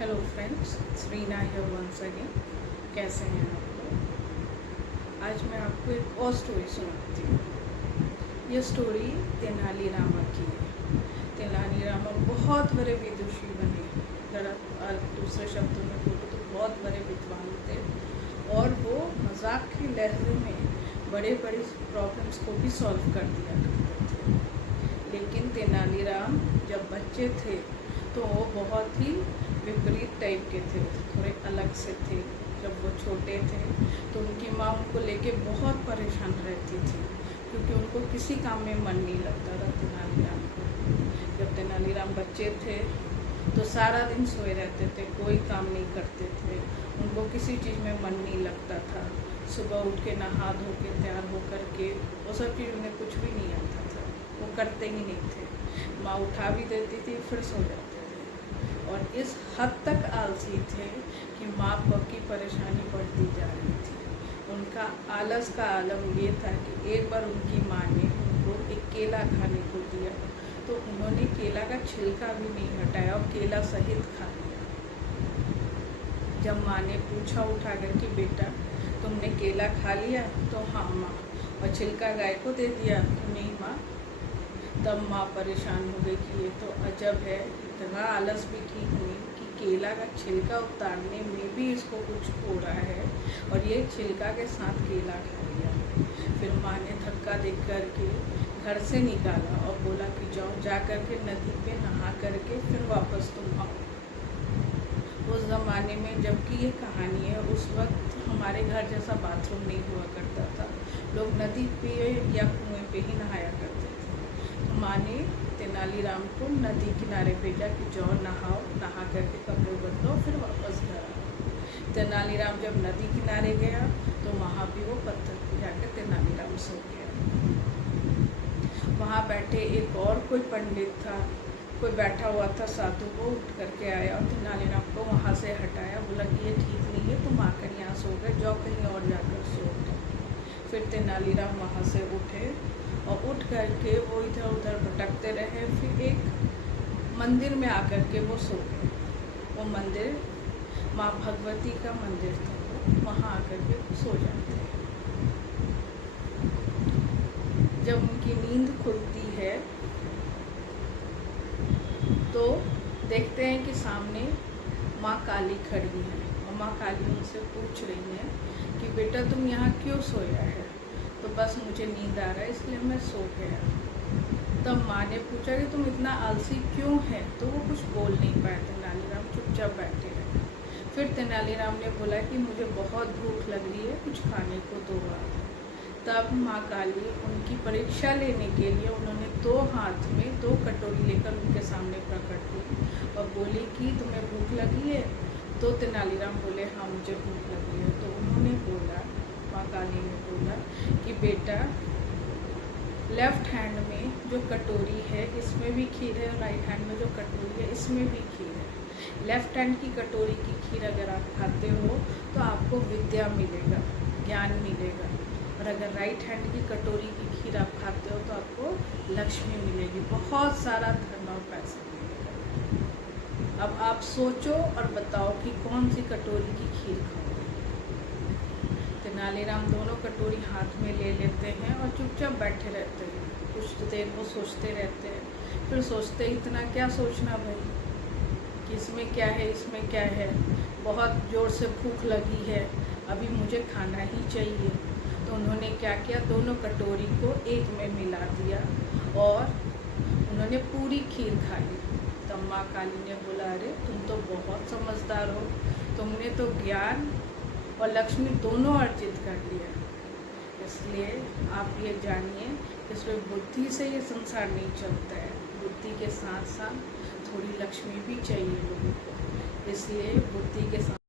Hello friends, Reena here once again. कैसे हैं आप लोग? आज मैं आपको एक और स्टोरी सुनाती हूँ। ये स्टोरी तेनालीरामा की है। तेनालीरामा बहुत बड़े विदुषी बने। अगर दूसरे शब्दों में बोलो तो बहुत बड़े विद्वान थे और वो मजाक की लहजे में बड़े बड़े प्रॉब्लम्स को भी सॉल्व कर दिया करते थे। लेकिन तेनालीराम जब बच्चे थे तो वो बहुत ही विपरीत टाइप के थे, थोड़े अलग से थे। जब वो छोटे थे तो उनकी माँ उनको लेके बहुत परेशान रहती थी, क्योंकि उनको किसी काम में मन नहीं लगता था तेनालीराम को। जब तेनालीराम बच्चे थे तो सारा दिन सोए रहते थे, कोई काम नहीं करते थे, उनको किसी चीज़ में मन नहीं लगता था। सुबह उठ के नहा धो के तैयार होकर के वो सब चीज़ उन्हें कुछ भी नहीं आता था, वो करते ही नहीं थे। माँ उठा भी देती थी, फिर सो जाते थे और इस हद तक आलसी थे कि माँ की परेशानी बढ़ती जा रही थी। उनका आलस का आलम ये था कि एक बार उनकी माँ ने उनको एक केला खाने को दिया तो उन्होंने केला का छिलका भी नहीं हटाया और केला सहित खा लिया। जब माँ ने पूछा उठा कर कि बेटा तुमने केला खा लिया? तो हाँ माँ। और छिलका गाय को दे दिया? तो नहीं माँ। तब माँ परेशान हो गई कि ये तो अजब है, इतना आलस भी ठीक नहीं कि केला का छिलका उतारने में भी इसको कुछ हो रहा है और ये छिलका के साथ केला खा लिया। फिर माँ ने धक्का दे कर के घर से निकाला और बोला कि जाओ जा कर के नदी पे नहा करके फिर वापस तुम आओ। उस ज़माने में जबकि ये कहानी है, उस वक्त हमारे घर जैसा बाथरूम नहीं हुआ करता था, लोग नदी पे या कुएं पे ही नहाया करते थे। तो माँ ने तेनालीराम को नदी किनारे भेजा कि जाओ नहाओ, नहा करके कपड़े बदलो फिर वापस घर आओ। तेनालीराम जब नदी किनारे गया तो वहाँ भी वो पत्थर पे जाकर तेनालीराम सो गया। वहाँ बैठे एक और कोई पंडित था, कोई बैठा हुआ था साधु, वो उठ करके आया और तेनालीराम को वहाँ से हटाया। बोला कि ये ठीक नहीं है, तुम आकर यहाँ सो गए, जाओ कहीं और जाकर सो। फिर तेनालीराम वहाँ से उठे और उठ करके वो इधर उधर भटकते रहे। फिर एक मंदिर में आकर के वो सो गए। वो मंदिर माँ भगवती का मंदिर था, वहाँ आकर के सो जाते हैं। जब उनकी नींद खुलती है तो देखते हैं कि सामने माँ काली खड़ी है और माँ काली उनसे पूछ रही है कि बेटा तुम यहाँ क्यों सोया है? तो बस मुझे नींद आ रहा है इसलिए मैं सो गया। तब माँ ने पूछा कि तुम इतना आलसी क्यों है? तो वो कुछ बोल नहीं पाया, तेनालीराम चुपचाप बैठे रहे। फिर तेनालीराम ने बोला कि मुझे बहुत भूख लग रही है, कुछ खाने को दो आप। तब माँ काली उनकी परीक्षा लेने के लिए उन्होंने दो हाथ में दो कटोरी लेकर उनके सामने प्रकट हुई और बोली कि तुम्हें भूख लगी है? तो तेनालीराम बोले हाँ मुझे भूख लगी है। तो उन्होंने बोला, माँ काली ने बोला कि बेटा लेफ़्ट हैंड में जो कटोरी है इसमें भी खीर है और राइट हैंड में जो कटोरी है इसमें भी खीर है। लेफ़्ट हैंड की कटोरी की खीर अगर आप खाते हो तो आपको विद्या मिलेगा, ज्ञान मिलेगा, और अगर राइट हैंड की कटोरी की खीर आप खाते हो तो आपको लक्ष्मी मिलेगी, बहुत सारा धन और पैसा मिलेगा। अब आप सोचो और बताओ कि कौन सी कटोरी की खीर खाओगे? तेनालीराम दोनों कटोरी हाथ में ले लेते हैं और चुपचाप बैठे रहते हैं। कुछ देर वो सोचते रहते हैं, फिर सोचते इतना क्या सोचना भाई, कि इसमें क्या है इसमें क्या है, बहुत ज़ोर से भूख लगी है, अभी मुझे खाना ही चाहिए। तो उन्होंने क्या किया, दोनों कटोरी को एक में मिला दिया और उन्होंने पूरी खीर खा ली। तब माँ काली ने बोला अरे तुम तो बहुत समझदार हो, तुमने तो ज्ञान और लक्ष्मी दोनों अर्जित कर लिया। इसलिए आप ये जानिए कि सिर्फ बुद्धि से ये संसार नहीं चलता है, बुद्धि के साथ साथ थोड़ी लक्ष्मी भी चाहिए लोगों को। इसलिए बुद्धि के साथ